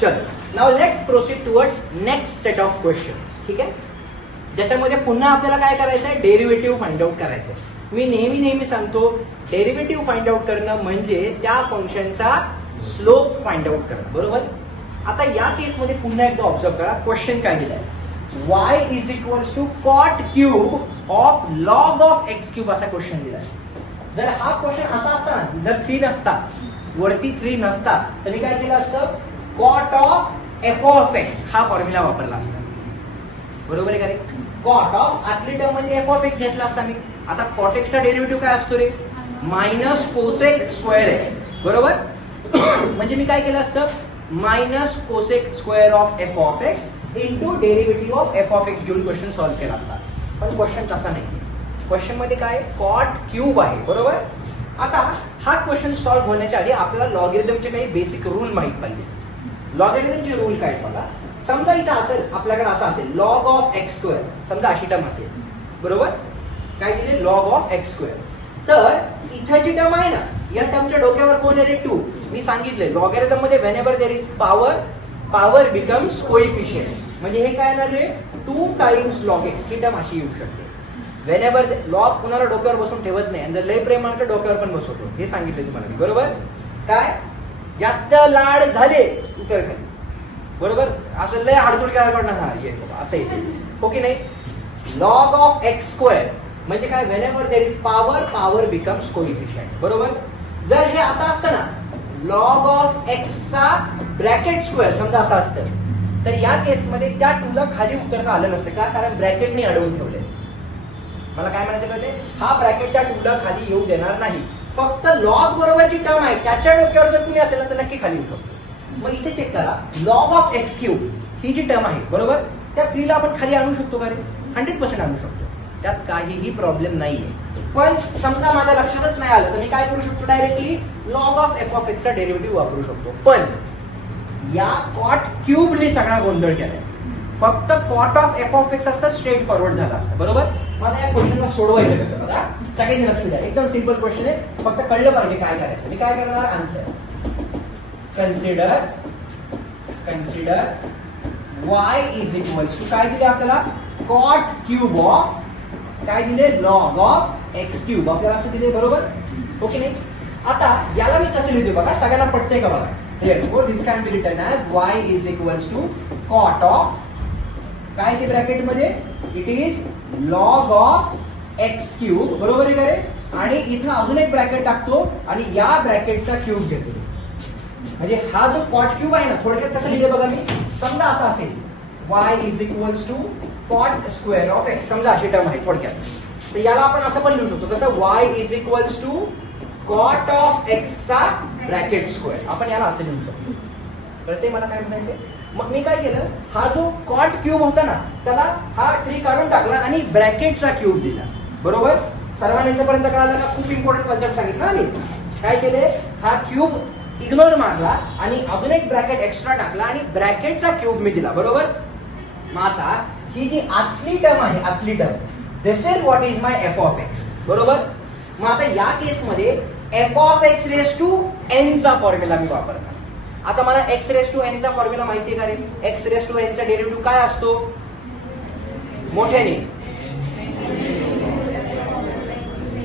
चलो now let's proceed towards next set of questions. ठीक आहे, ज्याच्यामध्ये पुन्हा आपल्याला काय करायचं आहे, डेरिव्हेटिव्ह फाइंड आउट करायचं आहे. मी नेहमी सांगतो डेरिव्हेटिव्ह फाइंड आउट करणं म्हणजे त्या फंक्शनचा स्लोप फाइंड आउट करणं. बरोबर. आता या केसमध्ये पुन्हा एकदा ऑब्झर्व करा, क्वेश्चन काय दिलाय, y is equals to cot cube of log of x cube असा क्वेश्चन दिलाय. जर हा क्वेश्चन असा असता ना, जर 3 नसता, वरती 3 नसता, तर मी काय केलं असतं, cot of f of x हा फॉर्म्युला वापरला असता. बरोबर आहे का रे. कॉट ऑफ आतली टर्म म्हणजे एफ ऑफ एक्स घेतला असता मी. आता कॉट एक्सचा डेरिव्हेटिव्ह काय असतो रे, मायनस कोसेक स्क्वेअर एक्स. बरोबर. म्हणजे मी काय केलं असतं, minus cosec square of f of x into derivative of f of x घेऊन क्वेश्चन सॉल्व्ह केला असता. पण क्वेश्चन तसा नाही. क्वेश्चन मध्ये काय, कॉट क्यूब आहे. बरोबर. आता हा क्वेश्चन सॉल्व्ह होण्याच्या आधी आपल्याला लॉगरिथमचे काही बेसिक रूल माहित पाहिजे. लॉगरिथमचे रूल काय बघा. समजा इथं असेल, आपल्याकडे असं असेल, लॉग ऑफ एक्स स्क्वेअर, समजा अशी टर्म असेल. बरोबर. काय दिले, लॉग ऑफ एक्स स्क्वेअर. तर इथे जी टर्म आहे ना, या टर्मच्या डोक्यावर कोण आहे रे, 2. मी सांगितले लॉगरिथम मध्ये whenever there is power becomes coefficient. म्हणजे हे काय येणार रे, 2 टाइम्स लॉग एक्स. ही टर्म अशी येऊ शकते. व्हेनेवर लॉग कुणाला डोक्यावर बसून ठेवत नाही, आणि जर लय प्रेम तर डोक्यावर पण बसवतो. हे सांगितलं तुम्हाला मी. बरोबर. काय जास्त लाड झाले उतर खाली. बरोबर. असं लय हाडतूड काय करणार, हा ये असं येते. हो की नाही. लॉग ऑफ एक्स स्क्वेअर म्हणजे काय, whenever there is power becomes coefficient. बरोबर. जर हे असं असतं ना, लॉग ऑफ एक्सचा ब्रॅकेट स्क्वेअर समजा असं असतं, तर या केसमध्ये त्या 2 ला खाली उतरता आलं नसतं. का, कारण ब्रॅकेटने अडवून ठेवले. मला काय म्हणायचं कळते, हा ब्रॅकेट त्या 2 ला खाली येऊ देणार नाही. फक्त लॉग बरोबर जी टर्म आहे त्याच्या डोक्यावर जर कुणी असेल ना, तर नक्की खाली येऊ शकतो. मग इथे चेक करा, लॉग ऑफ एक्स क्यूब ही जी टर्म आहे. बरोबर. त्या 3 ला आपण खाली आणू शकतो का रे, 100% आणू शकतो. त्यात काहीही प्रॉब्लेम नाहीये. पण समजा माझ्या लक्षातच नाही आलं, तर मी काय करू शकतो, directly log of f of एक्सचा डेरिव्हेटिव्ह वापरू शकतो. पण या कॉट क्यूबने सगळा गोंधळ केलाय. फक्त cot of f of x असतं, स्ट्रेट फॉरवर्ड झाला असतं. बरोबर. मला या क्वेश्चनला सोडवायचं कसं बघा, सगळ्यांनी लक्ष द्या. एकदम सिंपल क्वेश्चन आहे, फक्त कळलं पाहिजे काय करायचं. मी काय करणार, answer consider y is equals to काय दिले आपल्याला, कॉट क्यूब ऑफ काय दिले, लॉग ऑफ एक्स क्यूब. आपल्याला असं दिले. बरोबर. ओके नाही. आता याला मी कसं लिहितो बघा, सगळ्यांना पटतंय का बघा. therefore this can be written as y is equals to cot of काय ते ब्रॅकेट मध्ये, it is log of x cube. बरोबर आहे का रे. आणि इथं अजून एक ब्रॅकेट टाकतो आणि या ब्रॅकेटचा क्यूब घेतो. म्हणजे हा जो कॉट क्यूब आहे ना, थोडक्यात कसं लिहिले बघा मी. समजा असं असेल, y is equals to cot square of x, समजा अशी टर्म आहे थोडक्यात. तर याला आपण असं पण लिहू शकतो कसं, y is equals to cot of एक्सचा ब्रॅकेट स्क्वेअर. आपण याला असं लिहू शकतो. कळते मला काय म्हणायचंय. मग मी काय केलं, हा जो कॉट क्यूब होता ना, त्याला हा 3 काढून टाकला आणि ब्रॅकेटचा क्यूब दिला. बरोबर. सर्वांना इथपर्यंत कळालं का, खूप इम्पॉर्टंट कन्सेप्ट सांगितलं आणि काय केले, हा क्यूब इग्नोर मारला आणि अजून एक ब्रॅकेट एक्स्ट्रा टाकला आणि ब्रॅकेटचा क्यूब मी दिला. बरोबर. मग आता ही जी आतली टर्म आहे, आतली term, this is what is my f of x. बरोबर. मग आता या केसमध्ये f of x raise to n चा फॉर्म्युला मी वापरणार. आता मला एक्स रेस टू एन चा फॉर्म्युला माहिती आहे का रे. एक्स रेस टू एन चा डेरिव्हेटिव्ह काय असतो, मोठ्याने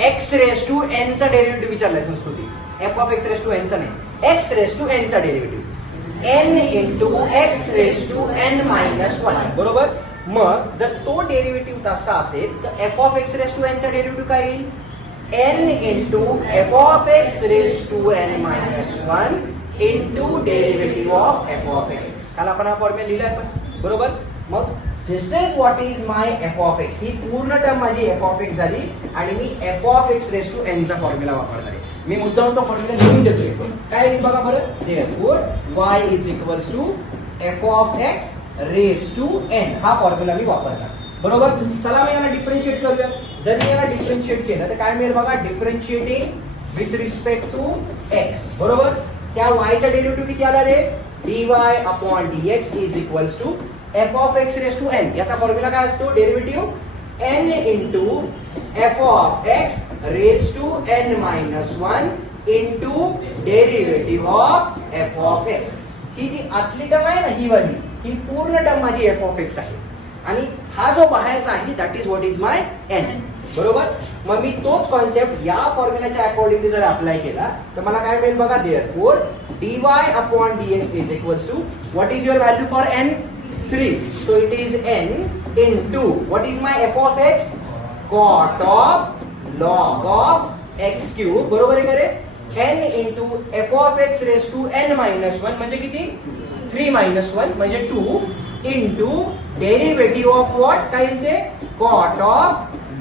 एक्स रेस टू एन चा डेरिव्हेटिव्ह विचारलाय Sanskruti. F of x raise to n चा नाही, एक्स रेस टू एन चा derivative n into x raise to n minus 1. बरोबर. मग जर तो डेरिव्हेटिव्ह तसा असेल तर f of x raise to n चा डेरिव्हेटिव्ह काय येईल, n into f of x raise to n minus 1 into derivative of f of x. काल आपण हा फॉर्म्युला लिहिलाय पण. बरोबर. मग this is what is my f of x. ही पूर्ण टर्म माझी एफ ऑफ एक्स झाली आणि मी F of x raise to n चा फॉर्म्युला वापरणार आहे. मी मुद्दाम तो फॉर्म्युला लिहून देतोय. काय बघा बरं, therefore y is equals to f of x raise to n हा फॉर्म्युला मी वापरणार. बरोबर. चला मी याला डिफरन्शिएट करूया. जर मी याला डिफरन्शिएट केलं तर काय मिळेल बघा, differentiating with respect to x. बरोबर. त्या y चा डेरिव्हेटिव्ह किती आला रे, dy upon dx is equals to f of x raise to n. याचा फॉर्म्युला काय असतो, derivative n into f of x raise to n minus 1 into derivative of f of x. ही जी आतली टर्म आहे ना ही वाली, ही पूर्ण टर्म माझी एफ ऑफ एक्स आहे आणि हा जो बाहेरचा आहे that is what is my n. बरोबर. मग मी तोच कॉन्सेप्ट या फॉर्म्युलाच्या अकॉर्डिंगली जर अप्लाय केला तर मला काय मिळेल बघा. Therefore dy upon dx is equals to what is your value for n? 3. So it is n into what is my f of x? Cot of log of x cube. बरोबर आहे का रे? n into f of x raised to n minus 1 म्हणजे किती? 3 minus 1 म्हणजे 2 into derivative of what? काय येईल ते? Cot of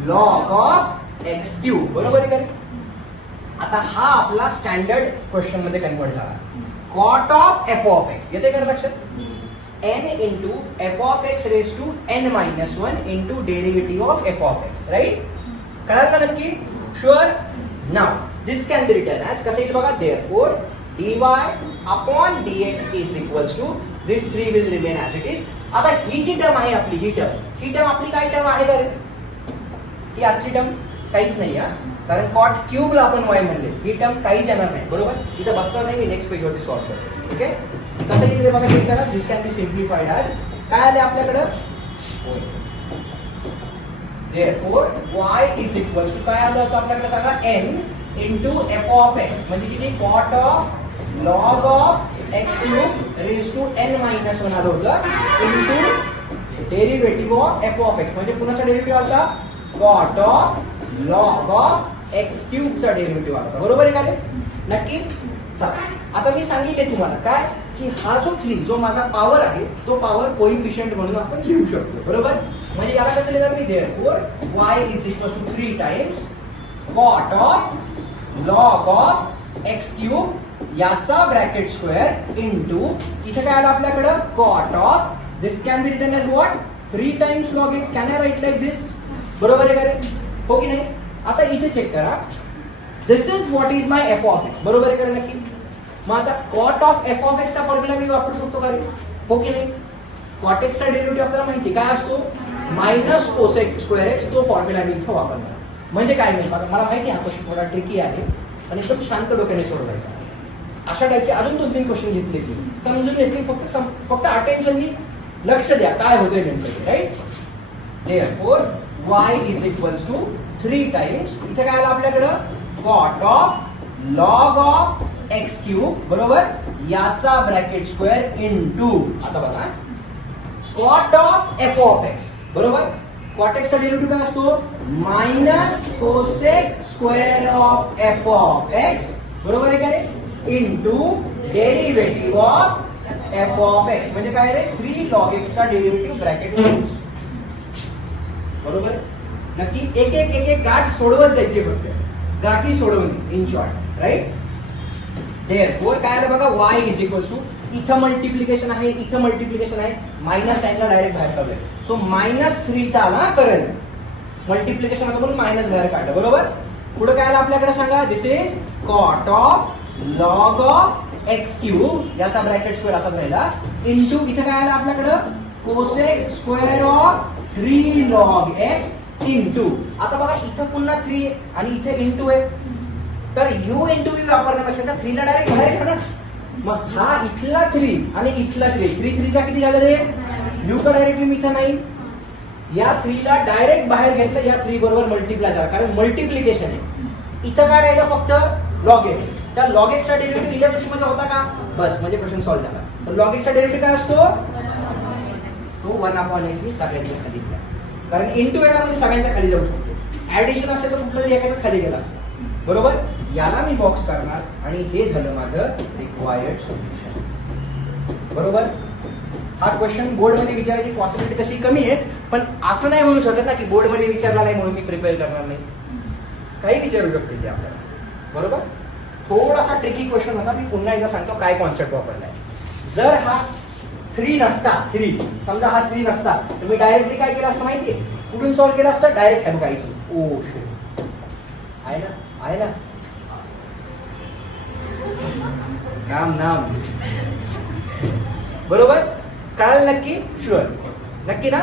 log of x cube. बरोबर आहे का रे? आता हा आपला स्टँडर्ड क्वेश्चन मध्ये कन्वर्ट झाला. Cot of f of x येते का लक्षात? n into f of x raise to n minus 1 into derivative of f of x. Right? कळाल का नक्की? Sure. Now this can be written as कसं येईल बघा. Therefore dy upon dx is equals to this 3 will remain as it is. आता ही जी term आहे आपली, ही टर्म आपली काय टर्म आहे का रे? ही आजची टर्म काहीच नाही हा, कारण कॉट क्यूबला आपण वाय म्हणले. ही टर्म काहीच येणार नाही. बरोबर. इथं बसणार नाही, मी नेक्स्ट पेज वरती सॉल्व्ह करतो. ओके. कसं येईल बघा. चेक करा. This can be simplified as काय आले आपल्याकडं. Therefore y is equal to काय आलं होतं आपल्याकडे सांगा. n into f of x म्हणजे किती? Cot of log of x cube raise to n minus 1 आलं होतं into derivative of f of x म्हणजे पुन्हा डेरिव्हेटिव्ह आला cot of log of x cube चा डेरिव्हेटिव्ह आला. बरोबर आहे का रे? नक्की. चला आता मी सांगितले तुम्हाला काय की हा जो 3 जो माझा पॉवर आहे तो पॉवर कोइफिशियंट म्हणून आपण लिहू शकतो. बरोबर. म्हणजे याला कसं लिहिणार मी. Therefore y is equal to 3 times cot of log of x cube याचा ब्रॅकेट स्क्वेअर इंटू इथे काय आलं आपल्याकडं cot of this can be written as what 3 times log x. Can I write like this? बरोबर आहे का रे? हो की नाही? आता इथे चेक करा. This is what is my f of x. बरोबर आहे का नक्की? मग आता cot of f of x चा फॉर्म्युला मी वापरू शकतो का रे? हो की नाही? कॉट एक्स चा डेरिव्हेटिव्ह आपल्याला माहिती काय असतो? Minus cosec square x. तो फॉर्म्युला मी इथे वापरणार. म्हणजे काय नाही मला माहिती हा क्वेश्चन थोडा ट्रिकी आहे आणि एकदम शांत डोक्याने सोडवायचा. अशा टाईपचे अजून 2-3 क्वेश्चन घेतले की समजून घेतले. फक्त अटेन्शननी लक्ष द्या काय होतंय नेमकं. Right? Therefore y is equals to 3 times इथे काय आलं आपल्याकडं cot of log of x cube. बरोबर. याचा ब्रॅकेट स्क्वेअर इनटू आता बघा cot of f of x. बरोबर. कॉट एक्स चा डेरिव्हेटिव्ह काय असतो? Minus cosec square of f of x. बरोबर आहे का रे? Into derivative of f of x म्हणजे काय रे? 3 लॉग एक्स चा डेरिव्हेटिव्ह ब्रॅकेट क्लोज. बरोबर. नक्की एक एक गाठ सोडवत जायची फक्त. गाठी सोडवणे इन शॉर्ट. राईट? देअरफॉर काय आलं बघा. y इज इक्वल टू इथं मल्टिप्लिकेशन आहे, इथं मल्टिप्लिकेशन आहे, मायनस साईनला डायरेक्ट बाहेर काढूया. सो -3 चा आला करंट मल्टिप्लिकेशन होतं म्हणून मायनस बाहेर काढलं. बरोबर. पुढे काय आलं आपल्याकडे सांगा. This is cot of log of x cube याचा ब्रॅकेट स्क्वेअर असाच राहिला इंटू इथे काय आलं आपल्याकडं cosec square of 3 log x into आता बघा इथं पुन्हा 3 आणि इथे इंटू आहे तर u इंटू v वापरण्यापेक्षा 3 ला डायरेक्ट बाहेर घ्या ना. मग हा इथला 3 आणि इथला 3 चा किती झालं रे? u का डायरेक्टली मी इथं नाही. या 3 ला डायरेक्ट बाहेर घेतलं या 3 बरोबर मल्टिप्लाय झाला कारण मल्टिप्लिकेशन आहे. इथं काय राहिलं फक्त लॉग एक्स. त्या लॉग एक्स चा डेरिव्हेटिव्ह इलेव्हन्थ मध्ये होता का? बस म्हणजे क्वेश्चन सॉल्व्ह झाला. तर लॉग एक्स चा डेरिव्हेटिव्ह काय असतो? तो 1/x मी सगळ्यांच्या खाली दिला कारण इंटू मध्ये सगळ्यांच्या खाली जाऊ शकतो. ऍडिशन असेल तर कुठल्याही एकाच खाली गेला असतं. बरोबर. याला मी बॉक्स करणार आणि हे झालं माझं रिक्वायर्ड सोल्युशन. बरोबर. हा क्वेश्चन बोर्ड मध्ये विचारायची पॉसिबिलिटी तशी कमी आहे पण असं नाही म्हणू शकत ना की बोर्ड मध्ये विचारला नाही म्हणून मी प्रिपेअर करणार नाही. काही विचारू शकते ते आपल्याला. बरोबर. थोडासा ट्रिकी क्वेश्चन होता. मी पुन्हा एकदा सांगतो काय कॉन्सेप्ट वापरलाय. जर हा 3 नसता 3 समजा हा 3 नसता तर मी डायरेक्टली काय केलं असतं माहितीये? कुठून सॉल्व्ह केलं असतं? डायरेक्ट ह्या काही ओ शो आहे ना आहे ना राम नाम. बरोबर. कळालं नक्की? शुअर. नक्की ना?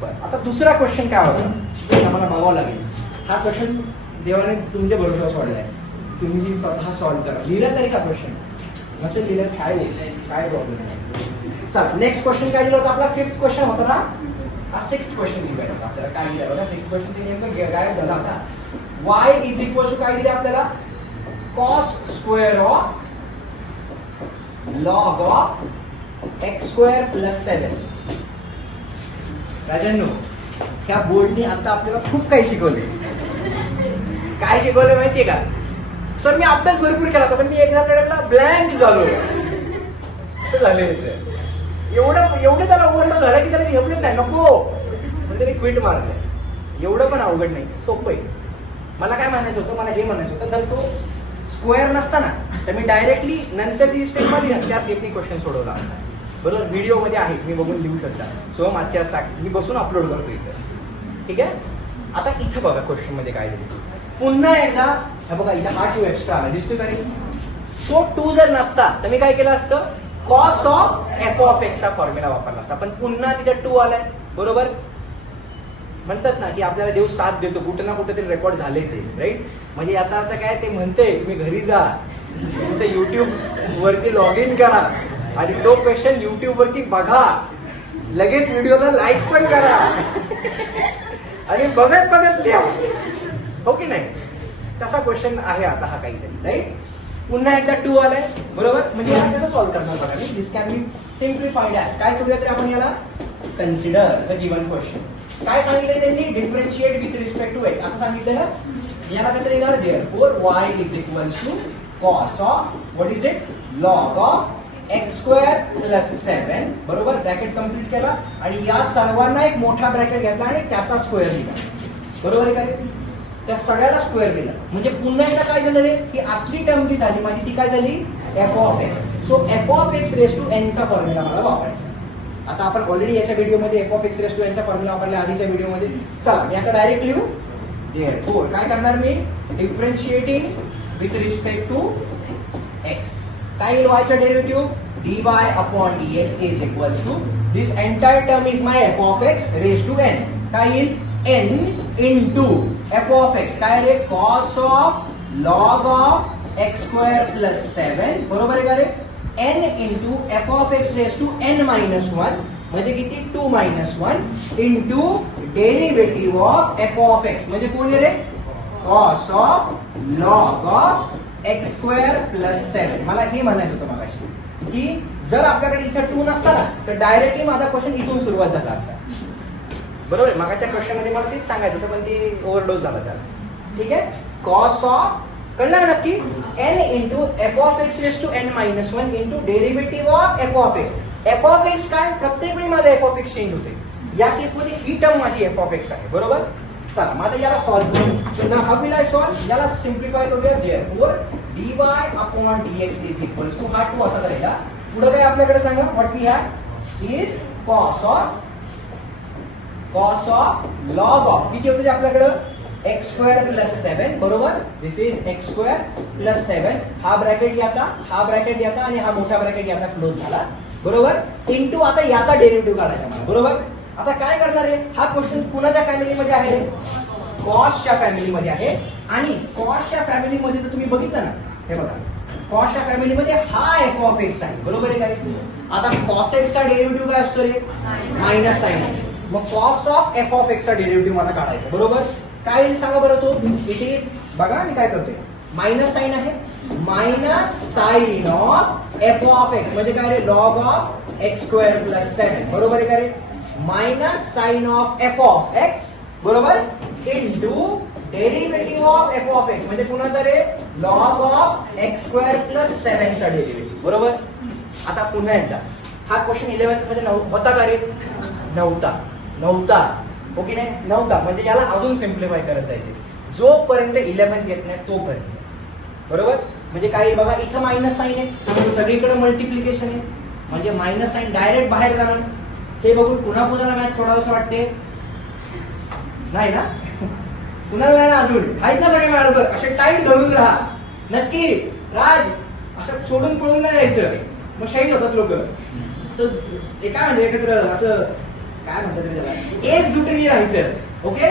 बरं. आता दुसरा क्वेश्चन काय होता आम्हाला बघावं लागेल. हा क्वेश्चन देवाने तुमच्या भरोसा सोडलाय. तुम्ही स्वतः सॉल्व्ह करा. लिहिला तरी का क्वेश्चन नसेल लिहिलं काय प्रॉब्लेम नाही. चला नेक्स्ट क्वेश्चन काय दिलं होतं आपला? 5th क्वेश्चन होता ना, हा 6th क्वेश्चन दिला होता आपल्याला. काय दिलं होतं 6th क्वेश्चन? ते नेमकं गायब झाला होता. y इज इक्वल टू काय दिले आपल्याला? cos square of log of x square plus 7. राजांनो, ह्या बोर्डने आता आपल्याला खूप काही शिकवले. काय शिकवलं माहितीये का सर? मी अभ्यास भरपूर केला होता पण मी एक्झाम टाइमला ब्लँक झालो. असं झालं एवढं त्याला ओव्हरलोड झालं की त्याला झेपलंच नाही, नको पण त्याने क्विट मारलं. एवढं पण अवघड नाही, सोपं आहे. मला काय म्हणायचं होतं, मला हे म्हणायचं होतं, जर तो स्क्वेअर नसता ना तर मी डायरेक्टली नंतर ती स्टेप मध्ये ना त्या स्टेपनी क्वेश्चन सोडवला असता. बरोबर, व्हिडिओमध्ये आहे, तुम्ही बघून लिहू शकता. सो मागच्याच मी बसून अपलोड करतो इथं. ठीक आहे. आता इथं बघा क्वेश्चन मध्ये काय दिलं. पुन्हा एकदा बघा, इथं हा 2 एक्स्ट्रा आला, दिसतोय का रे? तो 2 जर नसता तर मी काय केलं असतं? Cos of f of x चा फॉर्म्युला वापरला असता. पण पुन्हा तिथे 2 आलाय. बरोबर, म्हणतात ना की आपल्याला देव साथ देतो, कुठं ना कुठं तरी रेकॉर्ड झाले ते, राईट? म्हणजे याचा अर्थ काय, ते म्हणतंय तुम्ही घरी जा, तुमचं युट्यूब वरती लॉग इन करा आणि तो क्वेश्चन युट्यूब वरती बघा, लगेच व्हिडिओला लाईक पण करा आणि बघत लिहा. हो की नाही? तसा क्वेश्चन आहे आता हा काहीतरी, राईट? पुन्हा एकदा 2 आलाय. बरोबर, म्हणजे याला कसं सॉल्व्ह करणार बघा मी. दिस कॅन बी सिम्प्लिफाईड ॲज काय करूया तरी आपण याला कन्सिडर द गिवन क्वेश्चन. काय सांगितलं त्यांनी? Differentiate with respect to x असं सांगितलं ना. याला कसं लिहिणार? Therefore y is equal to cos of what is it? Log of x square plus 7. बरोबर, ब्रॅकेट कम्प्लीट केला आणि या सर्वांना एक मोठा ब्रॅकेट घेतला आणि त्याचा स्क्वेअर लिहिला. बरोबर आहे का रे? त्या सगळ्याला स्क्वेअर लिहिला. म्हणजे पुन्हा एकदा काय झालं रे, की आतली टर्म जी झाली माझी ती काय झाली? F of x. So f of x raise to n चा फॉर्म्युला मला वापरायचा. आता आपण ऑलरेडी याच्या व्हिडिओमध्ये f of x raise to n चा फॉर्म्युला वापरला आधीच्या व्हिडिओमध्ये. चला मी आता डायरेक्ट लिहू. देअरफॉर काय करणार मी? Differentiating with respect to x. काय येईल? वायचा derivative dy upon dx is equal to this entire term is my f of x raise to n. काय येईल? n into f of x. काय रे? Cos of log of x square plus 7. बरोबर आहे का रे? n into f of x raise to n minus 1 म्हणजे किती? 2 minus 1 into derivative of f of x म्हणजे कोण आहे रे? Cos of log of x square plus 7. मला हे म्हणायचं होतं मगाशी की जर आपल्याकडे इथं 2 नसता ना तर डायरेक्टली माझा क्वेश्चन इथून सुरुवात झाला असता. बरोबर, मागाच्या क्वेश्चन मध्ये मला तेच सांगायचं होतं पण ते ओव्हरडोस झाला त्याला. ठीक आहे. कॉस ऑफ कळलं ना नक्की? n into f of x raise to n minus 1 into derivative of f of x. F of x काय? प्रत्येक वेळी माझा एफ ऑफ एक्स चेंज होते. या केसमध्ये ही टर्म माझी एफ ऑफ एक्स आहे. बरोबर, चला माझं याला सॉल्व्ह करू. ना हाऊ विल आय सॉल्व्ह? याला सिम्प्लिफाय करूया. Therefore dy upon dx is equal to हा 2 असा राहिला. पुढे काय आपल्याकडे सांगा? What we have is cos of log of किती होते आपल्याकडे? X square plus 7. बरोबर, this is x square plus 7. हा ब्रॅकेट याचा आणि हा मोठा ब्रॅकेट याचा क्लोज झाला. बरोबर, इंटू आता याचा डेरिव्हेटिव्ह काढायचा मला. बरोबर, आता काय करणार आहे? हा क्वेश्चन कुणाच्या फॅमिलीमध्ये आहे? कॉसच्या फॅमिलीमध्ये आहे. आणि कॉसच्या फॅमिलीमध्ये जर तुम्ही बघितलं ना, हे बघा कॉसच्या फॅमिलीमध्ये हा एफ ऑफ एक्स आहे. बरोबर आहे काय? आता कॉस एक्सचा डेरिव्हेटिव्ह काय असतो रे? Minus sine x. मग कॉस ऑफ एफ ऑफ एक्सचा डेरिव्हेटिव्ह मला काढायचा. बरोबर, काय सांगा बरं तो? इट इज, बघा मी काय करतोय, मायनस साइन आहे. Minus sine of f of x म्हणजे काय रे? Log of x square plus 7. बरोबर आहे का रे? Minus sine of f of x. बरोबर, into derivative of f of x म्हणजे कुणाचा रे? Log of x square plus 7 चा डेरिव्हेटिव्ह. बरोबर, आता पुन्हा एकदा हा क्वेश्चन 11th मध्ये होता का रे? नव्हता. ओके नाही? नव्हता. म्हणजे याला अजून सिम्प्लिफाय करत जायचे जोपर्यंत 11th येत नाही तोपर्यंत. बरोबर, म्हणजे काय बघा इथं मायनस साइन आहे, सगळीकडे मल्टिप्लिकेशन आहे म्हणजे मायनस साइन डायरेक्ट बाहेर जाणार. हे बघून पुन्हा मॅच सोडावंसं वाटते नाही ना? कुणाला नाही ना अजून? आहेत ना सगळे बरोबर? असे टाईट धरून राहा नक्की. राज असं सोडून पळून नाही यायचं, मग शहीद होतात लोक. असं एका म्हणजे एकत्र असं काय म्हणतात त्याला, एकजुटीने राहायचं. ओके,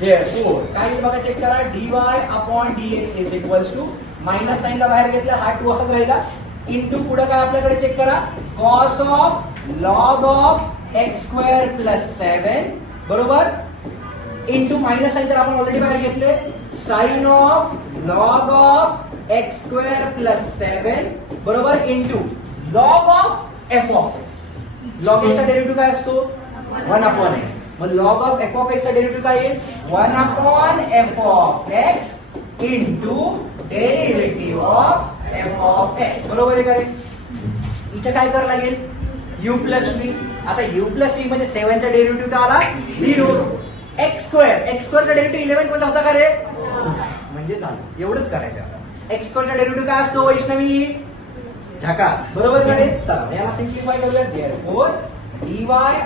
काय बघा चेक करा. dy upon dx is equals to minus साइनला बाहेर घेतला, हा 2 असाच राहिला. इंटू पुढे काय आपल्याकडे चेक करा, cos of log of x square plus 7 बरोबर, इंटू मायनस साइन तर आपण ऑलरेडी बाहेर घेतले, sine of log of x square plus 7 बरोबर, into log of f of x. Log x चा डेरिव्हेटिव्ह काय असतो 1 अपॉन एक्स. मग log of f of x चा डेरिव्हेटिव्ह काय येईल 1 upon f of x into derivative of f of x. बरोबर आहे का रे? इथे काय करावं लागेल u प्लस v. आता u प्लस v मध्ये 7 चा डेरिव्हेटिव्ह तर आला 0. एक्स स्क्वेअर चा डेरिव्हेटिव्ह 11 मध्ये होता का रे? म्हणजे झालं, एवढंच करायचं. आता एक्स स्क्वेअर चा डेरिव्हेटिव्ह काय असतो वैष्णवी? झकास. बरोबर का रे? चला याला सिम्प्लिफाय करूया. Therefore dy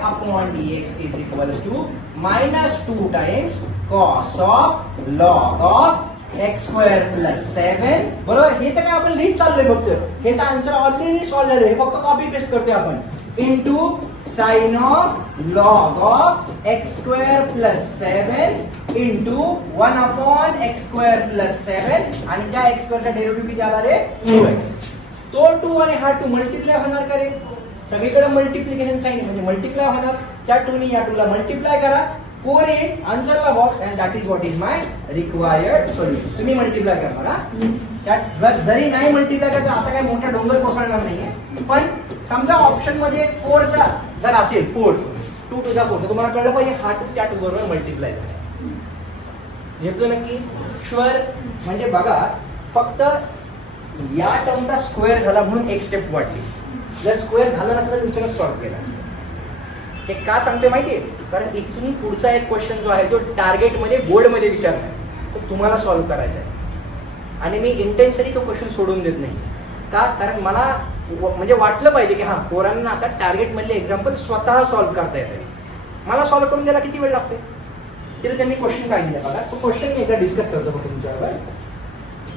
upon dx is equals to -2 times cos of log of x square plus 7. बरोबर, हे तर काय आपण लिहित चाललोय फक्त, हे तर आन्सर ऑलरेडी सॉल्व्ह झाले, फक्त कॉपी पेस्ट करतोय आपण. Into sine of log of x square plus 7 into 1 upon x square plus 7 आणि त्या एक्स स्क्वेअरचा डेरिव्हेटिव्ह किती आला रे 2x. तो 2 आणि हा 2 मल्टिप्लाय होणार का रे? सगळीकडे मल्टिप्लिकेशन साइन म्हणजे मल्टिप्लाय होणार. त्या 2 ने या 2 ला मल्टिप्लाय करा, 4 येईल आन्सरला box and that is what is my required solution. तुम्ही मल्टिप्लाय करणार हा. त्यात जरी नाही मल्टिप्लाय करता असा काही मोठा डोंगर कोसळणार नाहीये, पण समजा ऑप्शन मध्ये 4 चा जर असेल 4 2 टू चा 4 तर तुम्हाला कळलं पाहिजे हा 2 त्या 2 बरोबर मल्टिप्लाय झाला. झेपतो नक्की? शुअर. म्हणजे बघा फक्त या टर्मचा स्क्वेअर झाला म्हणून एक स्टेप वाढली, जर स्क्वेअर झाला नसता तर इथूनच सॉल्व्ह केला असतं. हे का सांगतोय माहितीये? कारण इथून पुढचा एक क्वेश्चन जो आहे तो टार्गेट मध्ये बोर्ड मध्ये विचारलाय, तो तुम्हाला सॉल्व्ह करायचा आहे आणि मी इंटेन्शनली तो क्वेश्चन सोडून देत नाही. का? कारण मला म्हणजे वाटलं पाहिजे की हा पोरांना आता टार्गेट मधले एक्झाम्पल स्वतः सॉल्व्ह करता येतात. मला सॉल्व्ह करून द्यायला किती वेळ लागते? तिथे त्यांनी क्वेश्चन काय दिला बघा, तो क्वेश्चन मी एकदा डिस्कस करतो बघा तुमच्याबरोबर.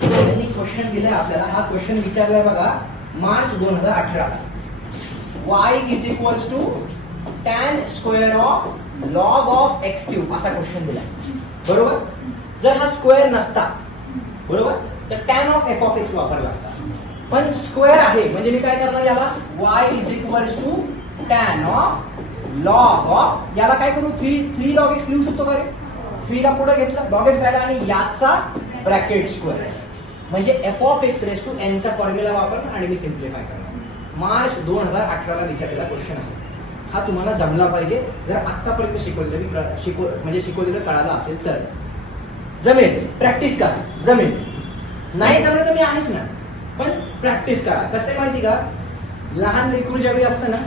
त्यांनी क्वेश्चन दिलाय आपल्याला, हा क्वेश्चन विचारलाय बघा March 2018. y is equals to tan square of log of x cube असा क्वेश्चन दिला. बरोबर, जर हा स्क्वेअर नसता बरोबर तर tan of f of x वापरला असता, पण स्क्वेअर आहे म्हणजे मी काय करणार याला y is equals to tan of log of, याला काय करू 3 log x लिहू शकतो का रे? 3 ला पुढे घेतलं log x राहिला आणि याचा ब्रॅकेट स्क्वेअर म्हणजे f of x raise to n चा फॉर्म्युला वापरणार आणि मी सिम्प्लिफाय करणार. मार्च 2018 ला विचारलेला क्वेश्चन आहे हा, तुम्हाला जमला पाहिजे. जर आतापर्यंत शिकवलेलं कळालं असेल तर जमेल. प्रॅक्टिस करा, जमेल. नाही जमलं तर मी आहेच ना, पण प्रॅक्टिस करा. कसं आहे माहिती का, लहान लेकरू ज्यावेळी असतं ना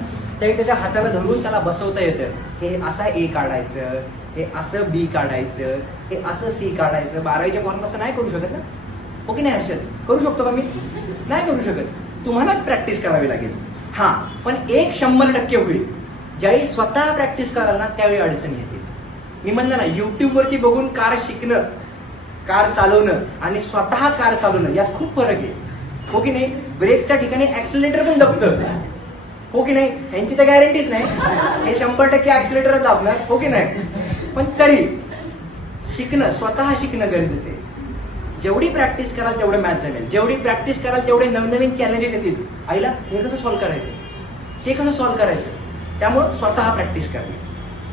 त्यावेळी त्याच्या हाताला धरून त्याला बसवता येतं. हे असा ए काढायचं, हे असं बी काढायचं, हे असं सी काढायचं. 12वीच्या पोरांना असं नाही करू शकत ना, हो की नाही हर्षद? करू शकतो का मी? नाही करू शकत. तुम्हालाच प्रॅक्टिस करावी लागेल. हा, पण 100% होईल. ज्यावेळी स्वतः प्रॅक्टिस कराल ना त्यावेळी अडचणी येतील. मी म्हणलं ना युट्यूब वरती बघून कार शिकणं, कार चालवणं आणि स्वतः कार चालवणं यात खूप फरक आहे, हो की नाही? ब्रेकच्या ठिकाणी ऍक्सिलेटर पण दबतं, हो की नाही? यांची तर गॅरंटीच नाही, हे 100% ऍक्सिलेटरच दाबणार, हो की नाही? पण तरी शिकणं, स्वतः शिकणं गरजेचं आहे. जेवढी प्रॅक्टिस कराल तेवढं मॅथ जमेल, जेवढी प्रॅक्टिस कराल तेवढे नवनवीन चॅलेंजेस येतील. आईला हे कसं सॉल्व्ह करायचं, ते कसं सॉल्व्ह करायचं, त्यामुळे स्वतः प्रॅक्टिस करणे.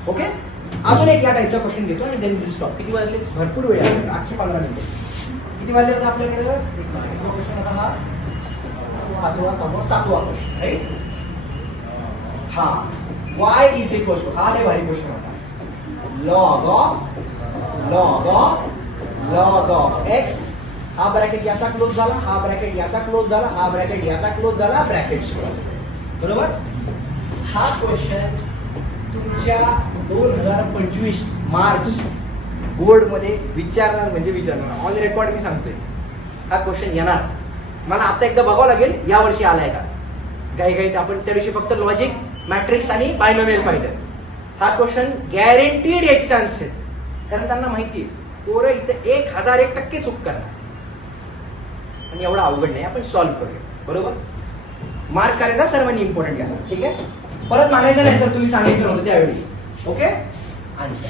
ओके, अजून एक या टाईपचा क्वेश्चन घेतो आणि देन विल स्टॉप. किती वाजले? भरपूर वेळ आहे, 15 मिनिटं. किती वाजले आता आपल्याकडे? क्वेश्चन आता हा 5वा 6वा 7वा क्वेश्चन, राईट? हा, y इज इक्वल टू, हा लय भारी क्वेश्चन होता. लॉग ऑफ एक्स, हा ब्रॅकेट याचा क्लोज झाला, हा ब्रॅकेट याचा क्लोज झाला, हा ब्रॅकेट याचा क्लोज झाला, ब्रॅकेट स्क्वेअर. बरोबर, हा क्वेश्चन तुमच्या 2025 मार्च बोर्ड मध्ये विचारणार म्हणजे विचारणार. ऑन रेकॉर्ड मी सांगतोय हा क्वेश्चन येणार. मला आता एकदा बघावं लागेल या वर्षी आलाय का. घाईघाईत आपण त्या दिवशी फक्त लॉजिक, मॅट्रिक्स आणि बायनोमियल पाहिलं. हा क्वेश्चन गॅरंटीड याचे चान्स आहेत, कारण त्यांना माहिती आहे पोरं इथं 1001% चूक करणार. आणि एवढा अवघड नाही, आपण सॉल्व्ह करूया. बरोबर, मार्क करायचा सर्वांनी इम्पॉर्टंट घ्या, ठीक आहे? परत मानायचं नाही सर तुम्ही सांगितलं नव्हतं त्यावेळी. ओके, आन्सर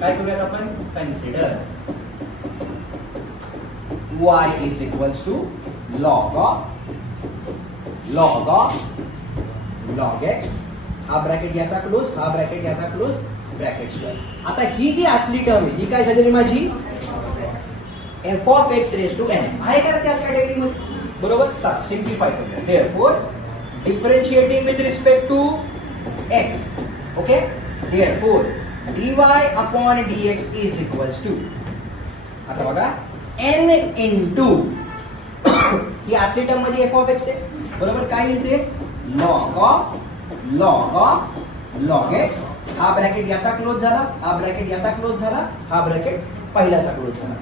काय करूयात आपण? Consider y is equals to log of log of log x, हा ब्रॅकेट याचा क्लोज, हा ब्रॅकेट याचा क्लोज, ब्रॅकेट स्क्वेअर. आता ही जी आतली टर्म आहे ही काय झालेली माझी f of x raise to n आहे का त्याच कॅटेगरी मध्ये, बरोबर. सिम्प्लिफाय करूया. Therefore differentiating with respect to x, okay. Therefore dy upon dx is equals to, आता बघा n इंटू ही आतली टर्म मध्ये एफ ऑफ एक्स आहे, बरोबर. काय लिहिते लॉग ऑफ लॉग एक्स, हा ब्रॅकेट याचा क्लोज झाला, हा ब्रॅकेट याचा क्लोज झाला, हा ब्रॅकेट पहिल्याचा क्लोज झाला.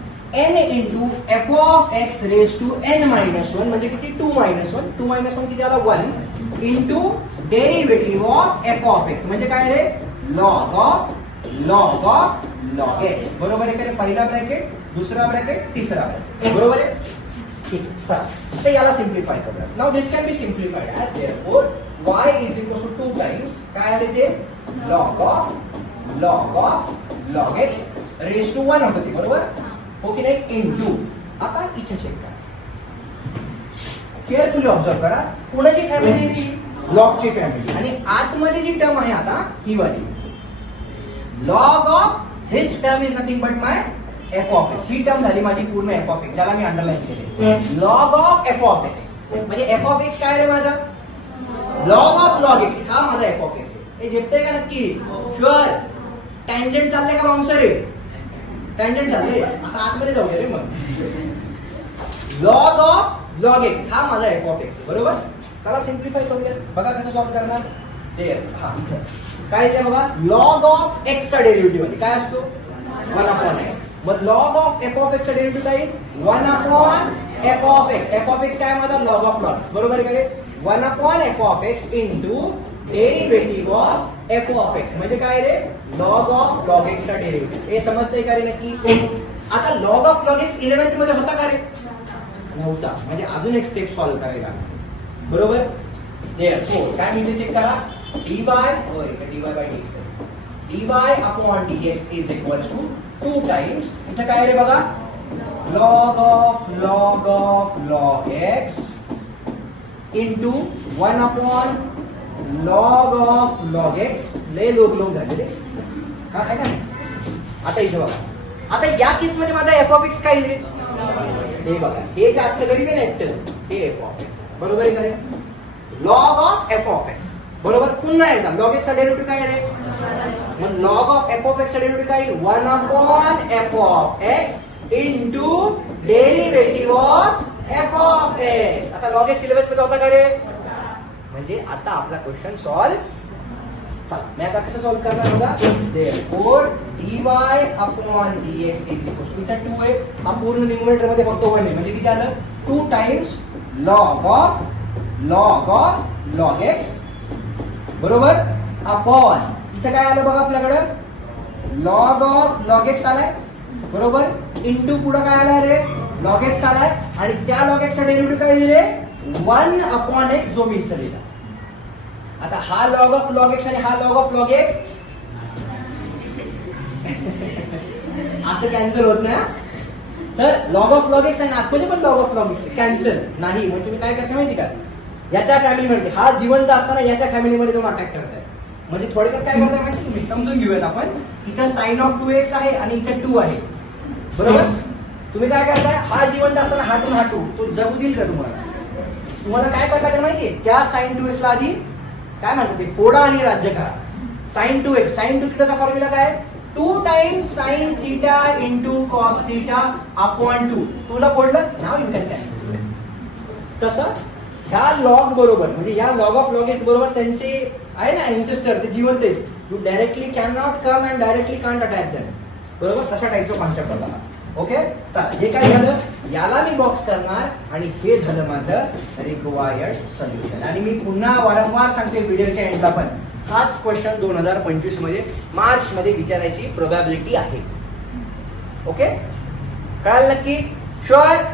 n into f of x raise to n minus 1 म्हणजे किती 2 मायनस 1, 2 मायनस 1 किती आला 1 into derivative of f of x म्हणजे काय रे लॉग ऑफ लॉग एक्स, बरोबर आहे का. पहिला ब्रॅकेट, दुसरा ब्रॅकेट, तिसरा ब्रॅकेट, बरोबर आहे. ठीक आहे. चला आता याला सिम्प्लिफाय करूया. Now this can be simplified as therefore y is equal to 2 times काय आले ते log of log x raise to 1 होतं ते, बरोबर हो की नाही, इंटू. आता इथे चेक करा, केअरफुली ऑब्झर्व करा, कोणाची फॅमिली लॉगची फॅमिली, आणि आतमध्ये जी टर्म आहे आता ही वाली log of this term is nothing but my f of x. ही टर्म झाली माझी पूर्ण एफ ऑफ एक्स, ज्याला मी अंडरलाईन केले. Log of f of x म्हणजे एफ ऑफ एक्स काय रे माझा लॉग ऑफ लॉग एक्स, हा माझा एफ ऑफ एक्स. हे झेपतंय का नक्की, शुअर. टँजंट चालले का बाउन्सर आहे, टँजंट चालले असं आतमध्ये जाऊ दे रे. मग लॉग ऑफ लॉग एक्स हा माझा एफ ऑफ एक्स, बरोबर. चला सिम्प्लिफाय करूया, बघा कसं सॉल्व्ह करणार. ते हा इथं काय दिलं बघा, लॉग ऑफ एक्स चा डेरिव्हेटिव्ह मध्ये काय असतो 1 अपॉन एक्स. मग log of f of x चा डेरिव्हेटिव्ह काय 1 upon f of x. F of x काय माझा लॉग ऑफ लॉग एक्स, बरोबर आहे का. 1 upon f of x into derivative of f of x म्हणजे काय रे लॉग ऑफ लॉग एक्स चा डेरिव्हेटिव्ह. हे समजतंय का रे नक्की. आता log of log x 11th मध्ये होता का रे, नव्हता. म्हणजे अजून एक स्टेप सॉल्व्ह करायला, बरोबर. देअरफॉर काय म्हणजे चेक करा dy होय dy by dx, dy upon dx is equals to 2 times इथं काय रे बघा log of log x into 1 upon log of log x. लय लोग झाले रे, हा आहे का नाही. आता इथे बघा, आता या केस मध्ये माझा एफ ऑफ एक्स काय रे, हे बघा हे जे आतलं गरीब आहे ना एकटं हे एफ ऑफ एक्स, बरोबर आहे का रे. Log of f of x, बरोबर. पुन्हा एकदा लॉग एक्स चा डेरिव्हेटिव्ह काय रे, मग log of f of x चा डेरिव्हेटिव्ह काय 1 upon f of x into derivative of f of x. आता लॉग एक्स 11th मध्ये होता का रे, म्हणजे आता आपला क्वेश्चन सॉल्व्ह. चला मी आता कसं सॉल्व्ह करणार बघा. Therefore dy upon dx is equal to इथं 2 आहे, हा पूर्ण न्यूमरेटर मध्ये फक्त 1 आहे म्हणजे किती आलं 2 times log of log x, बरोबर. अपॉन इथं काय आलं बघा आपल्याकडं लॉग ऑफ लॉग एक्स आलाय, बरोबर. इंटू पुढं काय आलाय रे लॉग एक्स आलाय, आणि त्या लॉग एक्सचा डेरिव्हेटिव्ह काय दिले 1 अपॉन एक्स जो मी इथं दिला. आता हा लॉग ऑफ लॉग एक्स आणि हा लॉग ऑफ लॉग एक्स असं कॅन्सल होत नाही sir. Log of log x आणि आतमध्ये पण log of log x cancel नाही. मग तुम्ही काय करता माहिती का, याच्या फॅमिलीमध्ये हा जिवंत असताना याच्या फॅमिलीमध्ये जाऊन अटॅक करताय. म्हणजे थोडक्यात काय करताय माहिती तुम्ही समजून घेऊयात आपण. इथं साइन ऑफ 2x आहे आणि इथे 2 आहे, बरोबर. तुम्ही काय करताय, हा जिवंत असताना हा 2 तो जगू देईल का तुम्हाला काय करायला लागेल माहितीये, त्या साइन 2x ला आधी काय म्हणतात ते फोडा आणि राज्य करा. साइन 2x, साइन 2 थिटाचा फॉर्म्युला काय 2 times sine theta into cos theta upon 2. 2 ला फोडलं नाव यू कॅन कॅन्सल. तसं ह्या लॉग बरोबर म्हणजे या लॉग ऑफ लॉग एक्स बरोबर त्यांचे आहे ना एन्सेस्टर ते जिवंत आहेत. You directly can not come and directly can't attack them, बरोबर. तशा टाईपचा कॉन्सेप्ट होता. ओके चला जे काय झालं याला मी बॉक्स करणार आणि हे झालं माझं रिक्वायर्ड सोल्युशन. आणि मी पुन्हा वारंवार सांगते व्हिडिओच्या एंडला पण हाच क्वेश्चन 2025 मध्ये मार्च मध्ये विचारायची प्रोबॅबिलिटी आहे. ओके कळालं नक्की, शुअर.